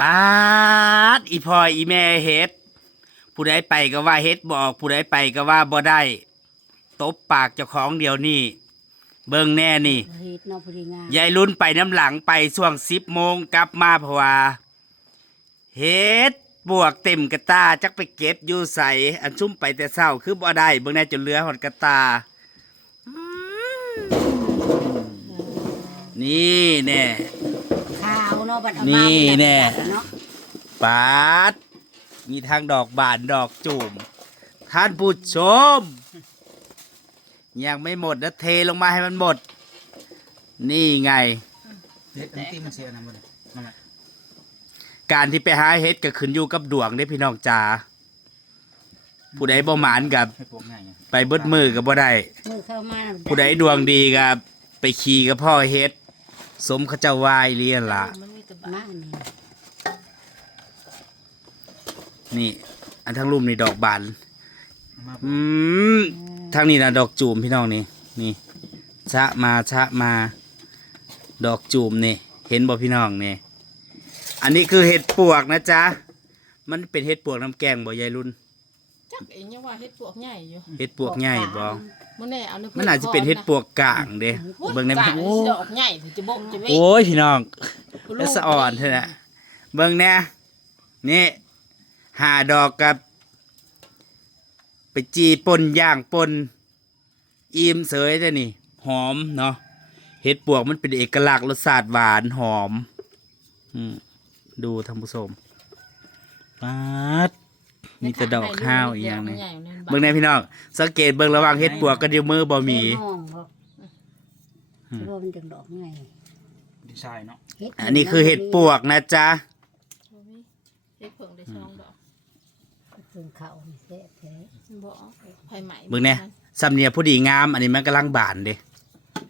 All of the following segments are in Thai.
ปาดอีพ่ออีแม่เฮ็ด ผู้ใดไปก็ว่าเฮ็ดบอก ผู้ใดไปก็ว่าบ่ได้ ตบปากเจ้าของเดียวนี่เบิ่งแน่นี่ เฮ็ดเนาะพอดีงามยายรุ่นไปน้ำหลังไปช่วงสิบโมงกลับมาเพราะว่าเฮ็ดบวกเต็มกระตาจักไปเก็บอยู่ใส่อันซุ่มไปแต่เศร้าคือบ่ได้เบิ่งแน่จนเหลือหอดกระตาอืมนี่แน่ข้าว เนาะบัดเอานี่มาแน่ เนาะปาด มีทางดอกบานดอกจูมท่านผู้ชม ยังไม่หมดนะเทลงมาให้มันหมด นี่ไง เด็ดอันที่มันเสียนะมันนั่นแหละการที่ไปหาเฮ็ดก็ขึ้นอยู่กับดวงเด้พี่น้องจ๋าผู้ใดบ่หมานกับให้พวกง่ายไงไปเบิดมือกับบ่ได้มือเข้ามาผู้ใดดวงดีกับไปขี่กับพ่อเฮ็ด สมเขาเจ้าวายเรียนล่ะมันมีแต่ บามานี่นี่ อันทั้งรุ่มนี่ดอกบานเอามาอืมทางนี้นะดอกจูมพี่น้องนี่นี่ชะมาชะมา ดอกจูมนี่ เห็นบ่พี่น้องนี่อันนี้คือเห็ดปวกนะจ๊ะมันเป็นเห็ดปวกน้ำแกงบ่ยายรุ่นจักเองยังว่าเฮ็ดปวกใหญ่อยู่เห็ดปวกใหญ่บ่มันแน่เอาในมันอาจจะเป็นเห็ดปวกกลางเด้เบิ่งในกลาโอ้ดอกใหญ่ถึงจะบกจะเวโอ้ยพี่น้อง แล้วสะอ่อนเท่านะเบิ่งแน่นี่หาดอกกับ ไปจีปนย่างปนอิ่มเสยเด้อนี่ หอมเนาะเห็ดปวกมันเป็นเอกลักษณ์รสชาติหวานหอม อืมดูท่านผู้ชมปัดมีแต่ดอกข้าวอีกอย่างหนึงใหญ่ๆในเบิ่งแน่พี่น้องสังเกตเบิ่งระหว่างเห็ดปวกกับเดียวมือบ่มีห้องบ่อืม รวมจังดอกไง ดีไซน์เนาะเฮ็ดอันนี้คือเห็ดปวกนะจ๊ะเฮ็ดเพิ่งได้ช่องดอกเพิ่งเข้านี่แซ่บแท้บ่ไผไหมเบิ่งแน่สำเนียงผู้ดีงาม อันนี้มันกำลังบานเด้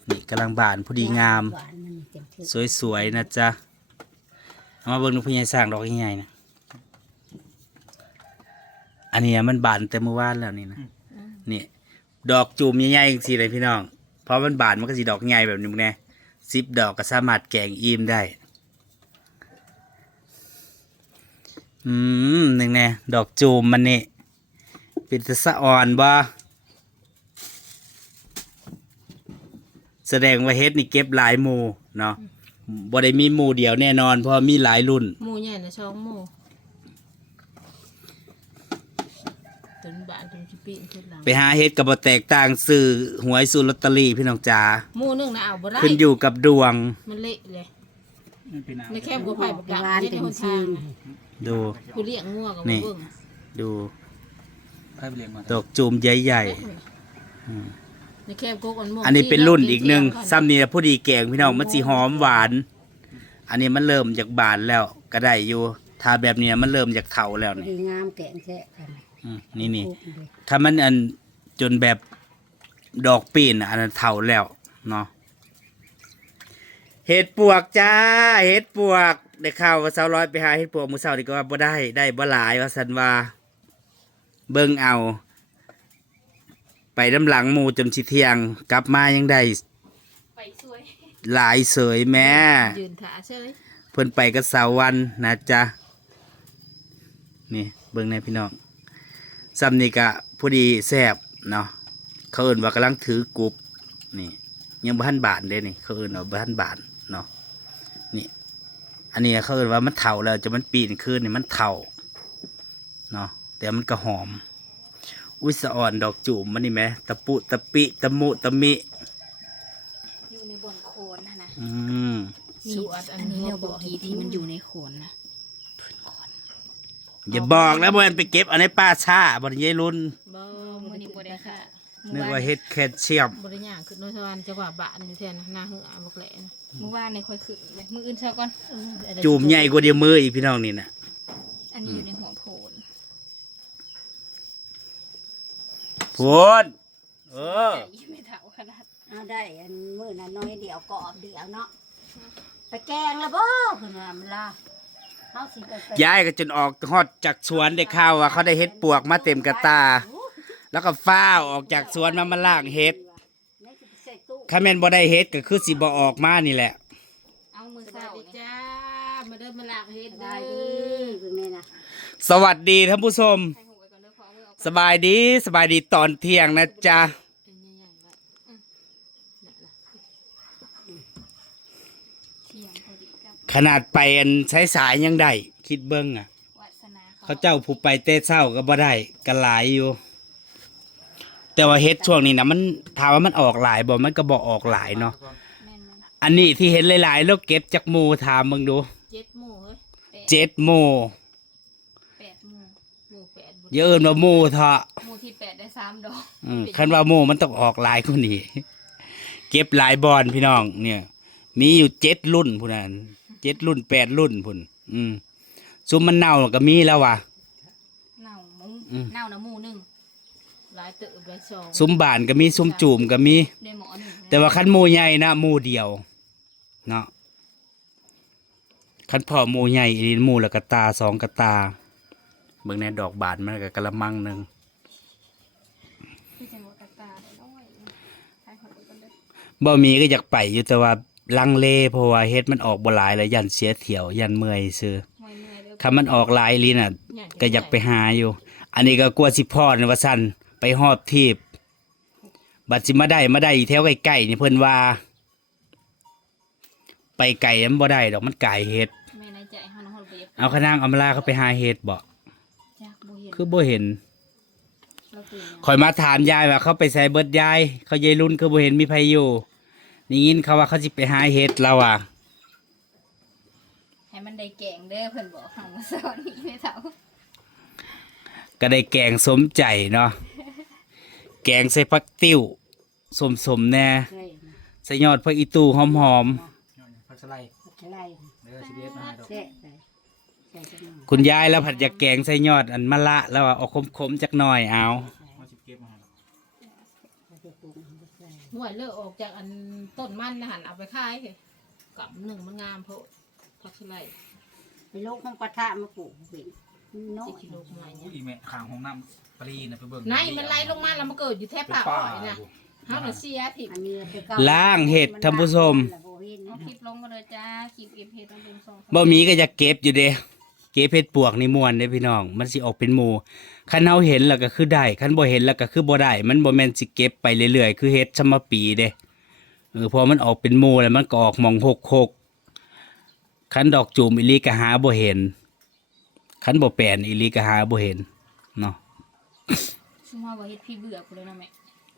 นี่กำลังบานผู้ดีงาม หวานมันเต็มที่สวยๆนะจ๊ะเอามาเบิ่งดูพี่ใหญ่สร้างดอกใหญ่ๆนะอันนี้มันบานแต่เมื่อวานแล้วนี่นะนี่ ดอกจูมใหญ่ๆสิเลยพี่น้องเพราะมันบานมันก็สิดอกใหญ่แบบนี้มึงแน่ สิบดอกก็สามารถแกงอิ่มได้ อืมหนึ่งแน่ดอกจูมมันนี่เป็นสะอ่อนบ่แสดงว่าเฮ็ดนี่เก็บหลายหมู่เนาะบ่ได้มีหมู่เดียวแน่นอน เพราะมีหลายรุ่น หมูใหญ่นะช่องหมู จนบ้านจนสิปีนขึ้นหลังไปหาเฮ็ดกับบ่แตกต่างซื้อหวยซื้อลอตเตอรี่พี่น้องจ๋าหมูนึงนะเอาบ่ได้ขึ้นอยู่กับดวง มันเละเลยมันเป็นน้ำในแคบบัวไผ่บักดักหวานเฮ็ดในเต็มหนที่ทางดูผู้เลี้ยงงัวกับนี่บ่เบิ่งดูใครไปเรียนมาดอกจูมใหญ่ในแคบกกอันหมๆอันนี้เป็นรุ่นอีกหนึ่งซ้ำนี่นะผู้ดีแกงพี่น้องมันสิหอมหวาน อันนี้มันเริ่มจากบานแล้วก็ได้อยู่ถ้าแบบนี้มันเริ่มจากเถาแล้วพอนี่ ดีงามแกงแซ่บกัน อืมนี่นี่ปลูกเลยถ้ามันอันจนแบบดอกปีนน่ะอันนั้นเถาแล้วเนาะเห็ดปวกจ้าเห็ดปวกได้ข่าวว่าสาวร้อยไปหาเห็ดปวกมือเสาร์ดีก็ว่าบ่ได้ได้บ่หลายว่าสันว่าเบิ่งเอา ไปน้ำหลังหมูจนสิเที่ยง กลับมายังได้ไปสวย หลายเสยแม่ ยืนขาเฉยเพิ่นไปกับสาววันนะจ๊ะ นี่เบิ่งในพี่น้อง ซ้ำนี่กะพอดีแซบเนาะเขาเอิ้นว่ากำลังถือกรุบนี่ยังบ้านบานเด้นี่เขาเอิ้นว่าบ้านบานเนาะนี่ อันนี้เขาเอิ้นว่ามันเถาแล้วจะมันปีนขึ้นนี่มันเถาเนาะแต่มันก็หอม อุ้ยสะอ่อนดอกจูมมันนี่ไหมตะปุตะปิตะมุตะมิอยู่ในบ่อนโคนนะนะอืมสวดอันอันนี้นี้เราเราบบออกกทีทีที่ที่มัมันนออยู่ยู่ในโคนนะ อย่าบอกแล้วมันไปเก็บเอันในป่าช้าบนยายรุ่นบ่มืบ่อได้นี้กิบ่นได้ได้ค่ะค่ะนึกว่าเฮ็ดแคลเซียมบ่ได้ย่างขึ้นโนสวรรค์จังหวะบ้านอยู่แทนนะหน้าเหือบักแหลนะเมื่อวานในค่อยขึ้นเลยมืออื่นเช้าก่อนเอออันนี้จูมใหญ่กว่าเดียวมืออีกพี่น้องนี่นะอันนี้อยู่ในหัวโพนโพดเออ แต่ยี่ไม่เท่าขนาดเอาได้อันมื้อนั้นน้อยเดียวกรอบเดียวเนาะไปแกงแล้วบ่เพิ่นว่ามันลา เฮาสิไปไปย้ายก็จนออกฮอดจากสวนได้ข่าวว่าเขาได้เฮ็ดปวกมาเต็มกระตา แล้วก็ฟ้าวออกจากสวนมามาล่างเฮ็ดนี่สิใส่ตู้ถ้าแม่นบ่ได้เฮ็ดก็คือสิบ่ออกมานี่แหละ เอามือสเศร้าวัสดีเนี่ยจ้า มาเด้ออมาลากเฮ็ดได้เด้ดีอเพิ่นนี่นะสวัสดีท่านผู้ชมใส่หูไว้ก่อนเด้อขอเอามือออกสบายดีสบายดีตอนเที่ยงนะจ๊ะ เป็นยังไงวะอืมน่ะล่ะ เที่ยงพอดีกับ ขนาดไปอันใช้สายยังได้คิดเบิ้งอะวาสนาเขาเจ้าผู้ไปเต้เศร้าก็บ่ได้กันหลายอยู่ แต่ว่าเฮ็ดช่วงนี้นะมันถามว่ามันออกหลายบ่มันก็บ่ออกหลายเนาะแม่นอันนี้ที่เห็นหลายๆแล้วเก็บจากหมู่ถามมึงดูเจ็ดหมู่เฮ้ยๆแปดเจ็ดหมู่แปดหมู่หมู่แปดบ่อย่าเอิ้นว่าหมู่เถอะ หมู่ที่แปดได้สามดอกอืมคันว่าหมู่มันต้องออกหลายกว่านี้ เก็บหลายบอนพี่น้อง เนี่ย มีอยู่เจ็ดรุ่นพุ่นน่ะ เจ็ดรุ่นแปดรุ่นพุ่นอืมซุมมันเน่าก็มีแล้วว่ะ เน่าหมูอืม เน่านะหมู่หนึ่งหลายตึกไปสองซุมบานก็มีซุมจูมก็มี ได้หมอหนึ่งแต่ว่าคันหมู่ใหญ่นะหมู่เดียวเนาะคันพ่อหมู่ใหญ่อีหมู่ละกะตาสองกะตาเบิ่งในดอกบานมันก็กะละมังหนึงคือจังหวัดกาตาได้น้อยใส่หอยไว้ก่อนเด้อบ่มีก็อยากไปอยู่แต่ว่า ลังเลเพราะว่าเฮ็ดมันออกบ่หลายแล้วยันเสียเที่ยวยันเมื่อยซื่อเมื่อยๆเด้อถ้ามันออกหลายลีน่ะย่านก็อยากไปหาอยู่ อันนี้ก็กลัวสิพอดว่าซั่นไปฮอบทีบบัดสิมาได้มาได้แถวใกล้ๆนี่เพิ่นว่า ไปไกลมันบ่ได้ดอกมันไกลเฮ็ดแม่ในใจเฮาน้องเฮาบ่อยากเอาขนางอำลาเขาไปหาเฮ็ดบ่จักบ่เห็นคือบ่เห็นเราเป็นหยังคอยมาถามยายว่าเขาไปใส่เบิดยาย เขายายรุ่นคือบ่เห็นมีไผอยู่ นี่ยินเขาว่าเขาสิไปหาเฮ็ดแล้วอะ ให้มันได้แกงเด้อเพิ่นบอกเฮามาสอนอีกไม่เท่าก็ได้แกงสมใจเนาะ แกงใส่ผักติ้วสมๆแน่ใช่นะใส่ยอดผักอีตูหอมยอดพัสไลด์อะไรเด้อสิเดสมาให้ดอกเสะใส่ใส่จังหวะๆคุณยายแล้วผัดอยากแกงใส่ยอดอันมะละแล้วอะเอาคมๆจักหน่อยเอาเอาสิเก็บมา หน่วยเลิกออกจากอันต้นมันนะหันเอาไปขายเลยกับหนึ่งมันงามโพดพักไลไปโลกของปะทะมาปลูกเป็นน้อสิยกิโลทำไมอู้เนี่ยอีแม่ข้างห้องน้ำปรีน่ะไปเบิ่งไหนมันไล่ลงมาแล้วมันเกิดอยู่แทบเป็นปากป่าอ้อยนะเฮาน่ะเสียผิดอันนี้ไปเก่ล้างเห็ดท่านผู้ชม เอาคลิปลงมาเลยจ้าคลิปเก็บเห็ดต้องเป็นสองบ่มีก็จะเก็บอยู่เด้ เก็บเห็ดปวกนี่ม่วนเด้พี่น้อง มันสิออกเป็นหมู่คันเฮาเห็นแล้วก็คือได้คันบ่เห็นแล้วก็คือบ่ได้มันบ่แม่นสิเก็บไปเรื่อยๆ คือเฮ็ดซะมาปีเด้เออพอมันออกเป็นหมู่แล้วมันก็ออกหมองหกๆคันดอกจูมอีหลีก็หาบ่เห็นคันบ่แปลนอีหลีก็หาบ่เห็นเนาะซึ่งว่าบ่เฮ็ดพี่เบื่อกูเลยนะแม่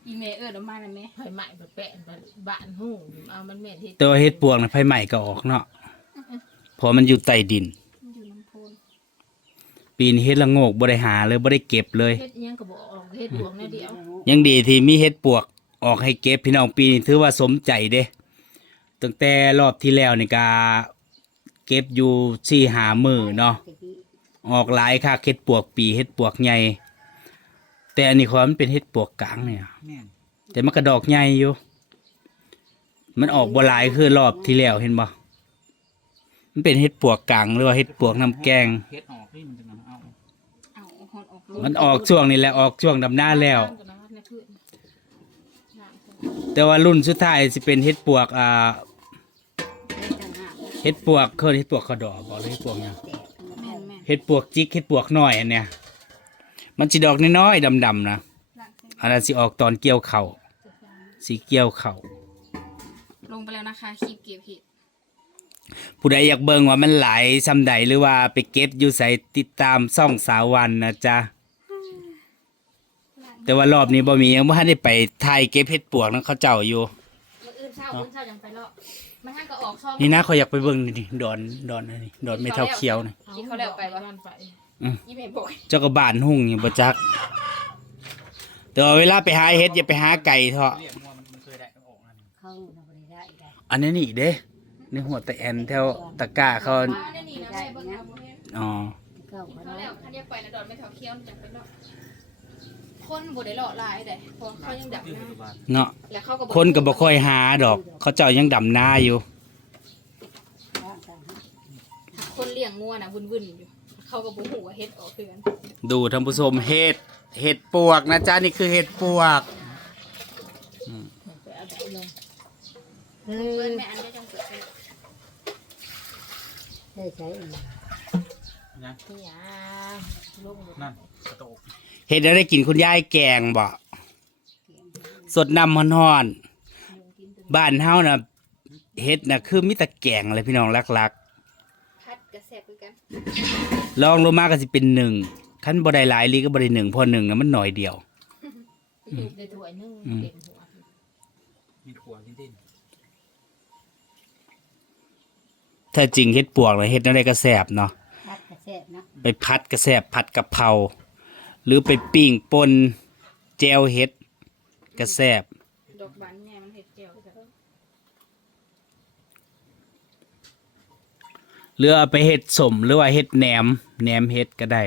อีเมเอิ้นออกมาแล้วแม่ไผใหม่ไปแปะไปบ้านหูเอามันแม่นเฮ็ดแต่ว่าเฮ็ดปวกน่ะไฟใหม่ก็ออกเนาะเพราะมันอยู่ใต้ดิน มันอยู่ลำโพน ปีนี้เฮ็ดละโงกบ่ได้หาเลยบ่ได้เก็บเลย เฮ็ดอิหยังก็บ่ออกเฮ็ดบวกแนวเดียวยังดีที่มีเฮ็ดปวกออกให้เก็บพี่น้องปีนี้ถือว่าสมใจเด้ ตั้งแต่รอบที่แล้วนี่ก็เก็บอยู่สี่หามือเนาะ ออกหลายค่ะเฮ็ดปวกปีเฮ็ดปวกใหญ่ แต่อันนี้ความมันเป็นเฮ็ดปวกกลางเนี่ย แม่นแต่มันก็ดอกใหญ่อยู่ มันออกบ่หลายคือรอบที่แล้วเห็นบ่ มันเป็นเฮ็ดปวกกลางหรือว่าเฮ็ดปวกน้ำแกง เฮ็ดออกนี่มันจะนำ มันออกช่วงนี้แหละออกช่วงดำหน้าแล้ว แต่ว่ารุ่นสุดท้ายสิเป็นเฮ็ดปวกอ่าเฮ็ดปวกเคยเฮ็ดปวกเขาดอกบ่หรือเฮ็ดปวกหยังแม่นแม่นเฮ็ดปวกจิกเฮ็ดปวกน้อยอันเนี้ยมันสิดอกน้อยๆดำๆนะล้างเส้นอันนั้นสิออกตอนเกี่ยวข้าวสิเกี่ยวข้าวลงไปแล้วนะคะคลิปเก็บเห็ดผู้ใดอยากเบิ่งว่ามันหลายซำใดหรือว่าไปเก็บอยู่ไสติดตามช่องสาววันนะจ๊ะ แต่ว่ารอบนี้บ่มียังบ่ทันได้ไปถ่ายเก็บเฮ็ดปวกนะเขาเจ้าอยู่ มื้ออื่นเช้ามื้อเช้ายังไปเลาะมันหันก็ออกช่องนี่นะเขาอยากไปเบิ่งนี่ดิดอนดอนอันนี้ดอนเมทัลเขียวนี่กินเขาแล้วไปวะบ้านไปอีเมบอกเจ้าก็บ้านหุ่งอยู่บ่จัก แต่ว่าเวลาไปหาเฮ็ดอย่าไปหาไก่เถอะ เรียกงัวมันมันเคยได้ออกนั่นเข้าเราไม่ได้ได้อันนี้นี่เด้ในหัวตะแอนแถวตะกร้าเขาอันนี้นะแม่เบิ่งเอาบ่เห็นอ๋อเข้ากินเขาเขาแล้แล้ววคันอยากไปแล้วดอนไม่เท่าเคี้ยวจังไปเลาะ คนบ่ได้เลาะหลายเด้เพราะเขายังดับที่นะปัจจุบันเนาะแล้วเขาก็คนก็บ่ค่อยหาดอก เขาเจ้ายังดำนาอยู่ คนเลี้ยงงัวน่ะวุ่นๆอยู่ เขาก็บ่ฮู้ว่าเฮ็ดออกคือกันดูท่านผู้ชมเห็ดเห็ดปวกนะจ๊ะนี่คือเห็ดปวกไปเอาไปลงเฮ้เปิยดแม่อันเดียวจังเปิดไปได้ใช้อันนี้นะนี่อะลง นั่นกระโตกเฮ็ดแล้วได้กินคุณยายแกงบ่สดน้ำฮ้อนๆบ้านเฮาน่ะเฮ็ดน่ะคือมีแต่แกงเลยพี่น้องลักพัดกระแสบคือกันๆลองลงมาก็สิเป็นหนึ่งคันบ่ได้หลายลีก็บ่ได้หนึ่งเพอหนึ่งน่ะมันหน่อยเดียวได้ถ้วยหนึงอืม เต็มหัวมีขวดดิ้นถ้าจริงเฮ็ดปวกน่ะเฮ็ดแนวใดก็แซ่บเนาะพัดกระ แสบนะไปพัดก็แซบผัดกะเพราหรือไปปิ้งป่นแจวเฮ็ดก็แซบดอกบานใหญ่มันเห็ดเจียวคือกันหรือเอาไปเฮ็ดสมหรือว่าเฮ็ดแหนมแหนมเฮ็ดก็ได้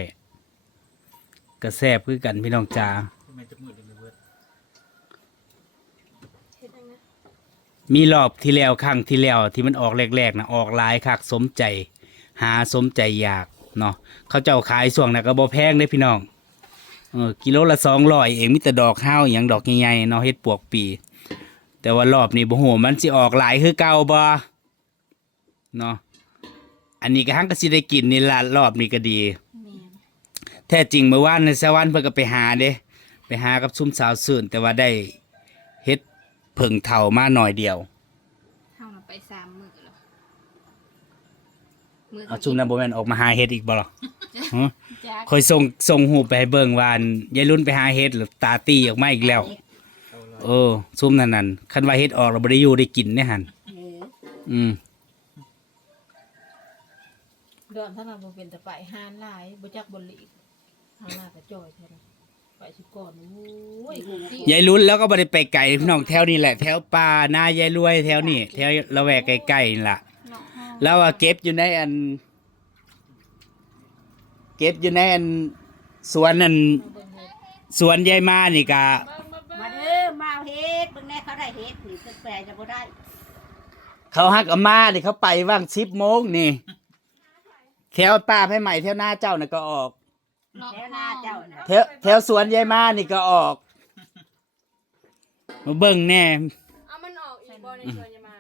ก็แซ่บคือกันพี่น้องจ๋าเห็ดยังนะมีรอบที่แล้วครั้งที่แล้วที่มันออกแรกๆนะออกหลายคักสมใจ หาสมใจอยาก เนาะเขาเจ้าขายส่วงน่ะก็บ่แพงเด้อพี่น้องเออกิโลละ200เองมีแต่ดอกข้าวอหย่างดอกใหญ่ๆเนาะเฮ็ดปวกปี แต่ว่ารอบนี้บ่ฮู้มันสิออกหลายคือเก่าบ่เนาะอันนี้ก็หังก็สิได้กินนี่ล่ะรอบนี้ก็ดีแม่นแท้จริงเมื่อวานในสวรรค์เพิ่นก็ไปหาเด้ไปหากับซุ่มสาวซื่นแต่ว่าได้เฮ็ดเพิ่งเท่ามาหน่อยเดียวเฮาน่ะไปสามมื้อแล้วมื้อ เอาซุ่มนั้นบ่แม่นออกมาหาเฮ็ดอีกบ่หรอฮะจ้าคอยส่งส่งรูปไปให้เบิ่งว่าอันยายรุ่นไปหาเฮ็ดแล้วตาตีออกมาอีกแล้วเอาเลยเออซุ่มนั้นนั่นคันว่าเฮ็ดออกแล้วบ่ได้อยู่ได้กินเนี่ยหั่นเอออืมเดือนเท่านั้นบ่เป็นแต่ไปหานหลายบ่จักบ่หลีกทางหน้าก็จ่อยเท่านั้นไปสิก่อนโอ้ยที่ยายรุ่นแล้วก็บ่ได้ไปไกลพี่น้องแถวนี้แหละ แถวป่าหน้ายายรวยแถวนี้แถวละแวกใกล้ๆนี่ล่ะเนาะเฮา แล้วว่าเก็บอยู่ในอัน เก็บอยู่ในอันสวนนั่นมาเบิ่งเฮ็ดสวนยายมานี่กะมาเด้อมาเอาเฮ็ดเบิ่งแน่เขาได้เฮ็ดนี่เพิ่นแปลจะบ่ได้เขาฮักอามานี่เขาไปว่างสิบโมงนี่แถวป่าไผ่ใหม่แถวหน้าเจ้าน่ะก็ออกเนาะแล้วหน้าเจ้าน่ะแถวแถวสวนยายมานี่ก็ออกมาเบิ่งแน่เอามันออกอีกบ่ในสวนยามา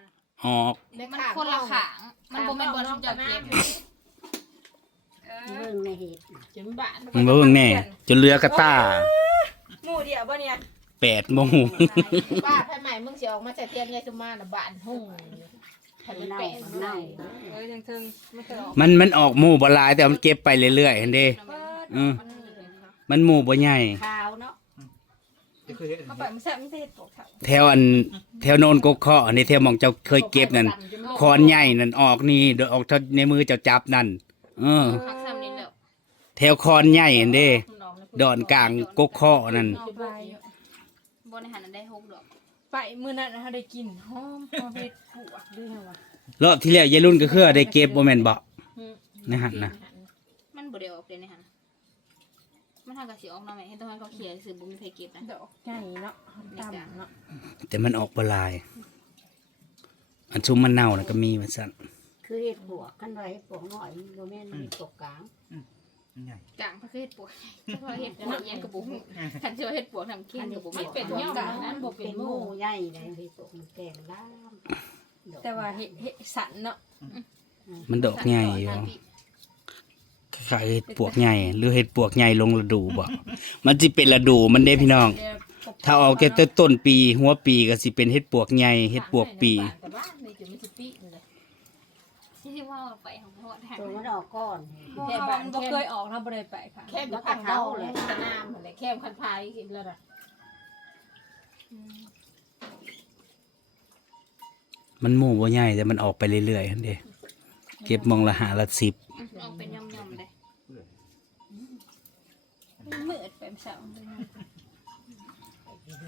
ออกมันคนละขาง มันบ่แม่นบ่ทำจากเก็บเออเบิ่งในเฮ็ดจนบ้านมันมาเบิ่งแน่จนเรือกระต้าหมู่เดียวบ่เนี่ยแปดโมงป้าภายใหม่มึงสิออกมาจากเตียงยายสุมาน่ะบ้านหุ่งถ้าเป็นเน่าแปดเน่าเออจังเทิงไม่เคยออกมันมันออกหมู่บ่หลายแต่มันเก็บไปเรื่อยๆเห็นเด้ อืม มันหมู่บ่ใหญ่ขาวเนาะ จะเคยเห็นเอาไปมันแซ่บมันสิเฮ็ดปกเถาแถวอันแถวโนนกกเคาะในแถวหมองเจ้าเคยเก็บนั่นคอนใหญ่นั่นออกนี่เดี๋ยวออกเท่าในมือเจ้าจับนั่นเออคักซ้ำนี่แล้วแถวคอนใหญ่เห็นเด้ ดอนกลางกกเคาะนั่น เอาไปบ่ในหันนั้นได้หกดอกไปมื้อนั้นนะคะได้กินหอมหอมเผ็ดปวกด้วยนะวะรอบที่แล้วยายรุ่นก็คือได้เก็บบ่แม่นบ่นะฮะนะมันบ่ได้ออกเลยในหัน มันทางกับสิออกเนาะแม่เห็นต้องให้เขาเคลียร์ซื่อบ่มีใครเก็บนะดอกใหญ่เนาะดำเนาะแต่มันออกบ่หลาย อันชุมมันเน่านะก็มีว่าซั่นคือเฮ็ดบวกกันไว้ปวกน้อยบ่แม่นมีปวกกลางใหญ่กลางประเภทปวกเฉพาะเฮ็ดปวกยังกระปุกคันสิว่าเฮ็ดปวกทำเค็มกระปุกมันเป็นย่อมนั้นบ่เป็เป็นนหหมู่มู่ใหญ่เลยเฮ็ดปวกมันแกงล่ามดอกแต่ว่าเห็ดเห็ดสันเนาะมันดอกใหญ่อยู่ คล้ายๆเห็ดปวกใหญ่หรือเห็ดปวกใหญ่ลงฤดูบ่ มันสิเป็นฤดูมันเด้พี่น้อง ถ้าออกแค่ต้นปีหัวปีก็สิเป็นเห็ดปวกใหญ่เห็ดปวกปี แต่บ้านนี่จะมีสิปีนี่เลยที่ว่าไปของพ่อทางตัวมันออกก้อนแค่บ้านบ่เคยออกเราบ่ได้ไปค่ะแค่แบบพันเท้าเลยสนามอะไรแค่คันพายกินแล้วน่ะมันหมู่บ่ใหญ่แต่มันออกไปเรื่อยๆหั่นเด้เก็บมองละหาละสิบออกเป็นย่อ มๆเลยมืดไปเช้า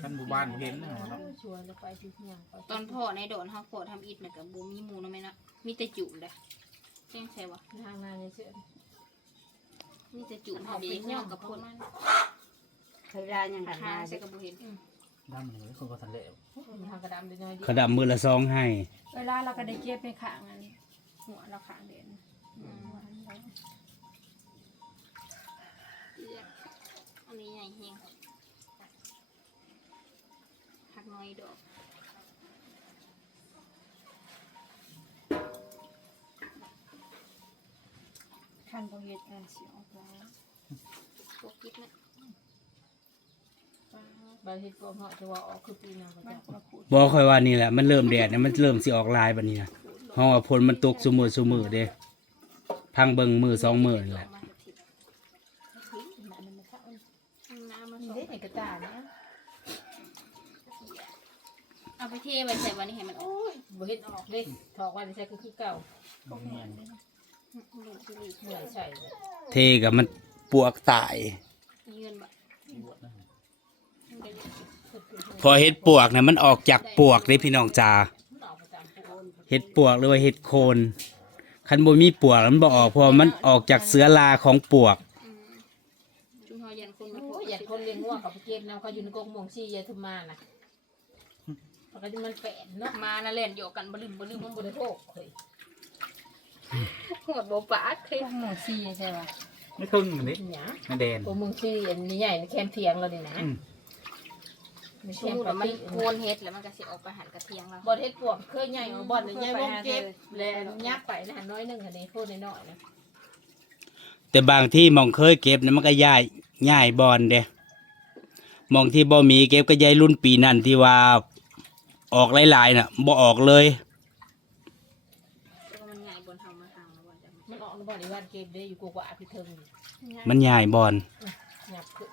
ท่านหมู่บ้านเห็นนะเนาะชวนแล้วไปที่เที่ยงไปตอนพ่อในโดนเฮาโคทำอิฐน่ะก็บ่มีหมู่เนาะแม่เนาะมีแต่จุ่มเด้แจ้งใช่บ่ทางนานเฉยมีแต่จุ่มเฮาเป็นย่อมกับพ่นเคยได้ยังหันหามาใส่ก็บ่เห็นดำเลยคนก็ทันเละมีทางกระดำเล็กน้อยดีเขาดำมือละซองให้ เวลาเราก็ได้เก็บไปข้างอันหัวเราข้างเด่นอัน นี้ใหญ่แฮงหักน้อยดอกคันบ่เฮ็ดอันสิออกแล้วพวกคิดนะบางทีก็เหาะจะว่าออกคือปีหน้าบ่มันจักมาขูดบอกค่อยว่านี่แหละมันเริ่มแดดเนี่ยมันเริ่มสิออกลายบัดนี้นะเพราะว่าฝนมันตกซุมือซุมือเด้พังเบิ่งมือสองมือนั่นแหละ มาทิศน้ำมา นี่ ส่ง ได้ในกระตานะ เอาไปเทไว้ใส่วันนี้ให้มันโอ้ยบ่เฮ็ดออกเด้ถอกไว้ใส่ก็คือเก่าก็เหมือนเลยนะหลุดที่หลีกเหนื่อยใส่เทกับมันปวกตาย มีเงินบ่บวชนะมันก็เลยพอเห็ดปวกเนี่ยมันออกจากปวกเด้พี่น้องจ๋ามันออกประจำปูเห็ดปวกหรือว่าเห็ดโคนคันบ่มีปวกมันบ่ออกเพราะว่ามันออกจากเสือราของปวก อืมจุนหอยันคนมาโอ้โผล่ยอยากคนเลี้ยงงัวเขาไปเก็บแนวเขาอยู่ในกรงมงซี่ยายทุมมาน่ะ เขาก็จะมันแปะเนาะมานะเล่นโยกกันบลืมบลืมมันบ่ได้โทษเคยหัวโบปากเคยพวกหมูซี่ใช่ป่ะไม่ทึ่งมันดิหยังนาแดนตัวมึงซี่อันนี้ใหญ่ในแคมเทียงเราดินะอืมไม่สใช่มมติปาว่ามันติโคนเฮ็ดแล้วมันก็สิออกไปหันกระเทียงแล้วบ่เฮ็ดปวกเคยใหญ่เอาบ่อนใหญ่วงเก็บแล้วยับไปนะน้อยหนึงอันนี้พูดน้อยๆนะแต่บางที่หมองเคยเก็บนะมันก็ย้ายย้ายบอนเด้หมองที่บ่มีเก็บก็ย้ายรุ่นปีนั้นที่ว่า ออกหลายๆน่ะบ่ออกเลย แล้วก็มันใหญ่บนเฮามาทางแล้วว่าจะมันออกในบ่อนในวันเก็บได้อยู่กว่าๆพี่เทิงมันย้ายบอนยับขึ้น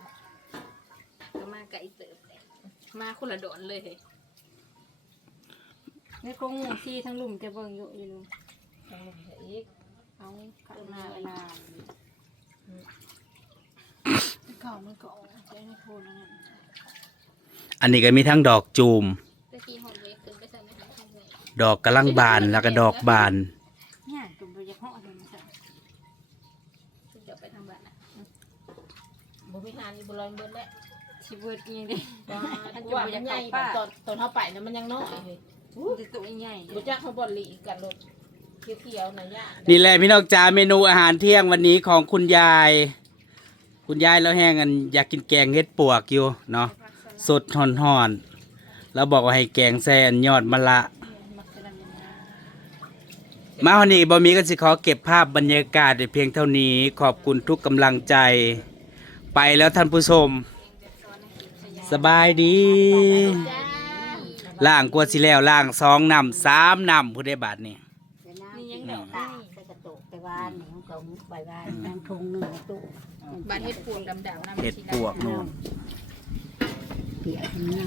ก็มาไกลเติบเลยมาคนละโดนเลยเฮ้ยในกรงหมูซี่ทั้งหลุมจะเบิ่งอยู่อยู่ลุงต้องลงไปอีกเอาขัดหน้าเวลาเก่ามันก็ออกใช้ในโพนนั่นอันนี้ก็มีทั้งดอกจูมตะกี้หอม ดอกกำลังบานแล้วก็ดอกบาน เนี่ยตุ่มไปจะเหาะเลยนะจ๊ะซึ่งเดี๋ยวไปทางบ้านนะบ่มีหานอีบ่ลอยเบิดแล้วชีวิตนี่เด้ว่าว่ามันใหญ่แบบตอนตอนเฮาไปน่ะมันยังน้อยเฮ้ยจะตัวใหญ่บ่จักเขาบ่หลีกกันรถเขียวๆน่ะย่านี่แหละพี่น้องจ๋าเมนูอาหารเที่ยงวันนี้ของคุณยาย คุณยายแล้วแห้งกันอยากกินแกงเฮ็ดปวกอยู่เนาะสดห่อนๆแล้วบอกว่าให้แกงแซนยอดมะละมักจะดำยังไง มาวันนี้บอมีก็สิขอเก็บภาพบรรยากาศแต่เพียงเท่านี้ขอบคุณทุกกำลังใจ ไปแล้วท่านผู้ชมสบายดีจ้าล่างกลัวสิแล้วล่างสองนำสามนำผู้ได้บาทนี่เดี๋ยวน้ำที่เราตากใส่กระตุกไปวานนี่ของเขาไปวานน้ำทุงหนึ่งในตู้บ้านเฮ็ดปวกดำๆน้ำเห็ดปวกนู่นเปียกนี่